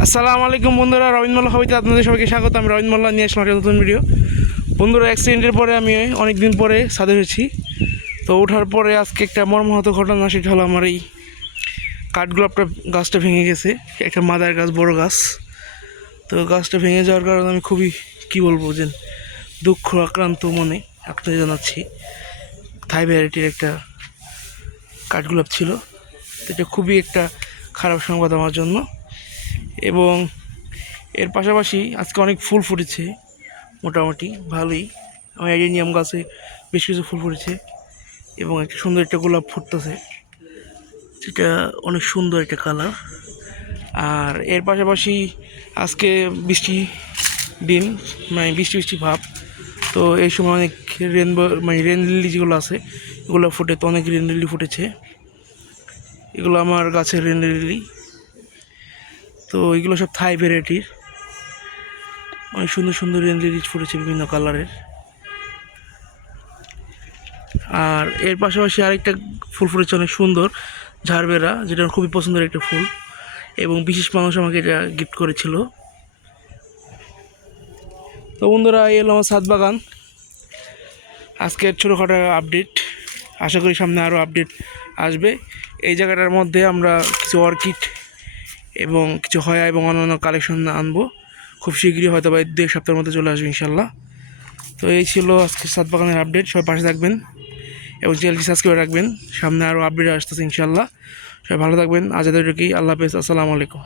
আসসালামু আলাইকুম বন্ধুরা, রবীন্দ্র মোল্লা হবিতে আপনাদের সবাইকে স্বাগত। আমি রবীন্দ্র মোল্লা নিয়ে আসলাম একটা নতুন ভিডিও। বন্ধুরা, অ্যাক্সিডেন্টের পরে আমি অনেক দিন পরে ছাদে হয়েছি। তো ওঠার পরে আজকে একটা মর্মাহত ঘটনা, সেটা হলো আমার এই কাঠগোলাপটা গাছটা ভেঙে গেছে। একটা মাদার গাছ, বড় গাছ। তো গাছটা ভেঙে যাওয়ার কারণে আমি খুবই কী বলবো যে দুঃখ আক্রান্ত মনে আপনাদের জানাচ্ছি। থাই ভ্যারাইটির একটা কাঠগোলাপ ছিল। তো এটা খুবই একটা খারাপ সংবাদ আমার জন্য। এবং এর পাশাপাশি আজকে অনেক ফুল ফুটেছে, মোটামুটি ভালোই। আমার অ্যাডেনিয়াম গাছে বেশ কিছু ফুল ফুটেছে এবং একটা সুন্দর একটা গোলাপ ফুটতেছে, সেটা অনেক সুন্দর একটা কালার। আর এর পাশাপাশি আজকে বৃষ্টি দিন, মানে বৃষ্টি বৃষ্টি ভাব। তো এই সময় অনেক রেন লিলি যেগুলো আছে এগুলো ফুটে, তো অনেক রেন লিলি ফুটেছে। এগুলো আমার গাছের রেন লিলি। তো এগুলো সব থাই ভ্যারাইটির, অনেক সুন্দর সুন্দর রেন লিলি ফুটেছে বিভিন্ন কালারের। আর এর পাশাপাশি আরেকটা ফুল ফুটেছে অনেক সুন্দর, ঝাড়বেরা, যেটা আমার খুবই পছন্দের একটা ফুল এবং বিশেষ মানুষ আমাকে এটা গিফট করেছিল। তো বন্ধুরা, এই হলো আমার ছাদ বাগান। আজকের ছোটোখাটো আপডেট, আশা করি সামনে আরও আপডেট আসবে। এই জায়গাটার মধ্যে আমরা কিছু অর্কিড এবং কিছু হয়া এবং অন্যান্য কালেকশন আনবো খুব শীঘ্রই, হয়তো বা 2 সপ্তাহের মধ্যে চলে আসবে ইনশাল্লাহ। তো এই ছিল আজকে ছাদ বাগানের আপডেট। সবাই পাশে থাকবেন এবং চ্যানেলটি সাবস্ক্রাইব রাখবেন, সামনে আরও আপডেট আসতেছে ইনশাল্লাহ। সবাই ভালো থাকবেন। আজ এতটুকুই, আল্লাহ হাফেজ, আসসালামু আলাইকুম।